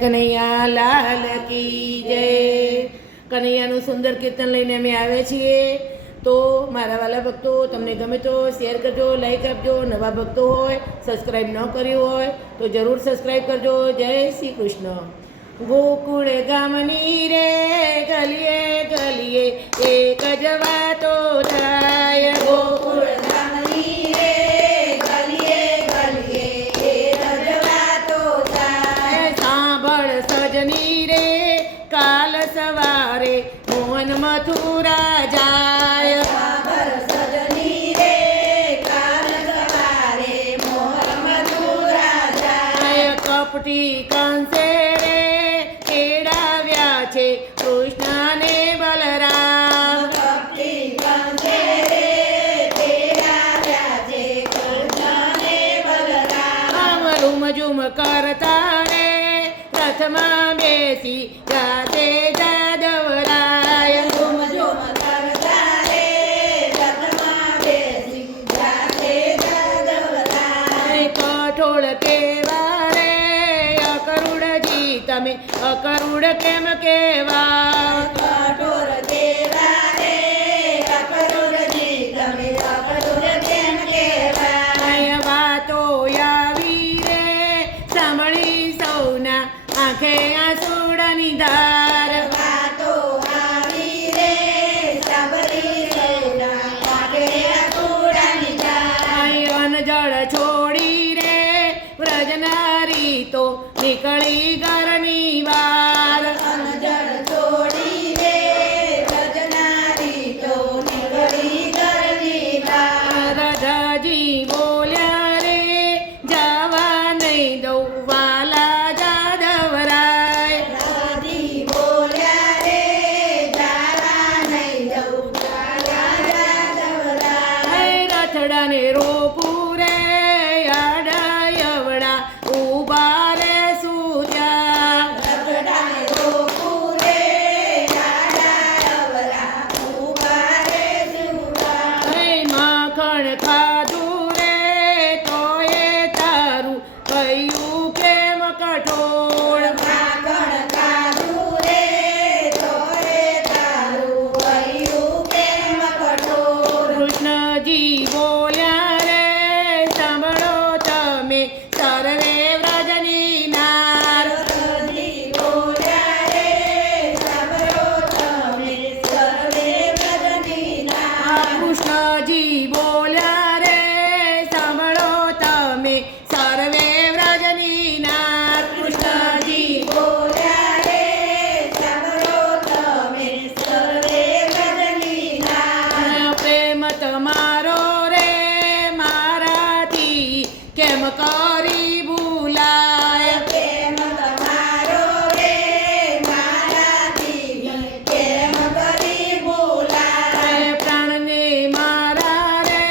કનૈયા લાલ કી જય। કનૈયાનું સુંદર કીર્તન લઈને અમે આવ્યા છીએ। તો મારા વાલા ભક્તો, તમને ગમે તો શેર કરજો, લાઈક આપજો। નવા ભક્તો હોય, સબસ્ક્રાઈબ ન કર્યું હોય તો જરૂર સબસ્ક્રાઈબ કરજો। જય શ્રી કૃષ્ણ। ગોકુળ ગામની રે ગલીએ ગલીએ એક જ વાતો થાય। ગોકુળ ગામની રે ગલીએ ગલીએ એક જ વાતો થાય। સાંભળ સજની રે કાલ સવારે મોહન મથુરા જાય। સાંભળ સજની રે કાલ સવારે મોહન મથુરા જાય। કપટી કંસે રે તેડાવ્યા છે કૃષ્ણને બલરામ। કપટી કંસે રે તેડાવ્યા છે કૃષ્ણને બલરામ। રૂમ ઝુમ કરતા રે રથમાં બેસી જાતે જાદવરાય। રૂમ ઝુમ કરતા રે રથમાં બેસી જાતે જાદવરાય। કઠોળ કેવા રે અકરુડજી તમે અકરુડ કેમ કેવા। કઠોળ કેવા રે અકરુડજી તમે અકરુડ કેમ કેવા। વાતો આવી રે સાંભળી સૌના આંખે આંસુડાની ધાર। વાતો આવી રે સાંભળી સૌના આંખે આંસુડાની ધાર। અનજળ છોડી રે વ્રજનારી તો નીકળી ઘરની બહાર। અનજળ છોડી રે વ્રજનારી તો નીકળી ઘરની બહાર। રાધાજી બોલ્યા રે જવા નહીં દઉં વાલા જાદવરાય। રાધાજી બોલ્યા રે જવા નહીં દઉં વાલા જાદવરાય। રથડાને રોપું રે આડાયવડા ઉભા રે સૂર્યા। રથડાને રોપું રે આડાયવડા ઉભા રે સૂર્યા। માખણ ખાધું રે તોય તારું કયું કેમ કઠોળ। માખણ ખાધું રે તોય તારું કયું કેમ કઠોળ। કૃષ્ણજી બોલ્યા રે સાંભળો તમે સર્વે વ્રજની નાર। કૃષ્ણજી બોલ્યા રે સાંભળો તમે સર્વે વ્રજની નાર। કૃષ્ણજી બોલ્યા રે સાંભળો તમે સર્વે વ્રજની નાર। કૃષ્ણજી બોલ્યા રે સાંભળો તમે સર્વે વ્રજની નાર। પ્રેમ તમારો રે મારાથી કેમ કરી ભૂલાય। પ્રેમ તમારો રે મારાથી કેમ કરી ભૂલાય। પ્રાણને મારા રે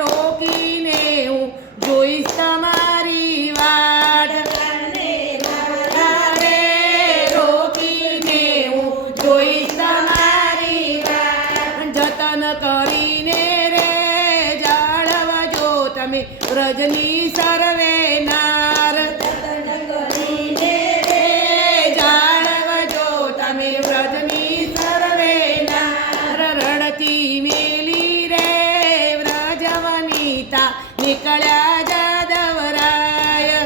રોકીને હું જોઈશ તમારી વાટ। પ્રાણને મારા રે રોકીને હું જોઈશ તમારી વાટ। જતન કરીને રે જાળવજો તમે વ્રજની સર્વે નાર। જતન કરીને રે જાળવજો તમે વ્રજની સર્વે નાર। રડતી મેલી રે વ્રજવનિતા નીકળ્યા જાદવરાય।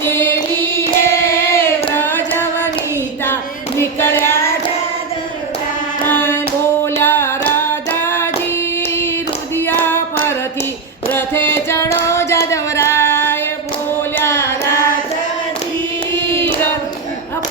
મેલી રે વ્રજવનિતા નીકળ્યા જાદવરાય। બોલ્યા રાધાજી રુધિયા પરથી રથે ચડો જાદવરાય। બોલ્યા રાધાજી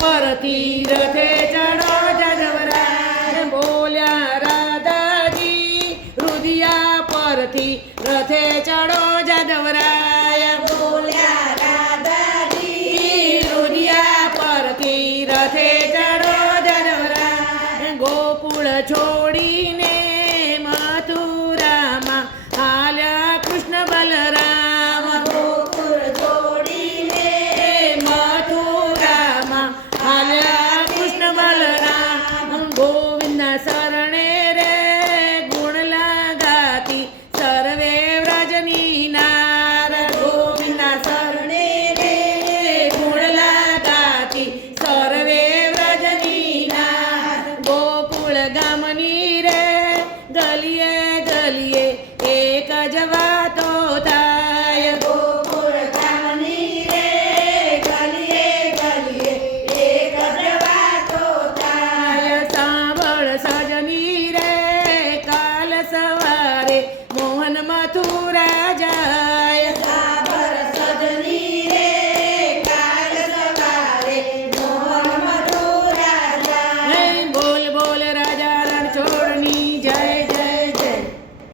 પરથી રથે ચડો જાદવરાય। બોલ્યા રાધાજી રુધિયા પરથી રથે ચડો જાદવરાય। બોલ્યા રાધાજી રુધિયા પરથી રથે ચડો જાદવરાય। ગોકુળ છોડ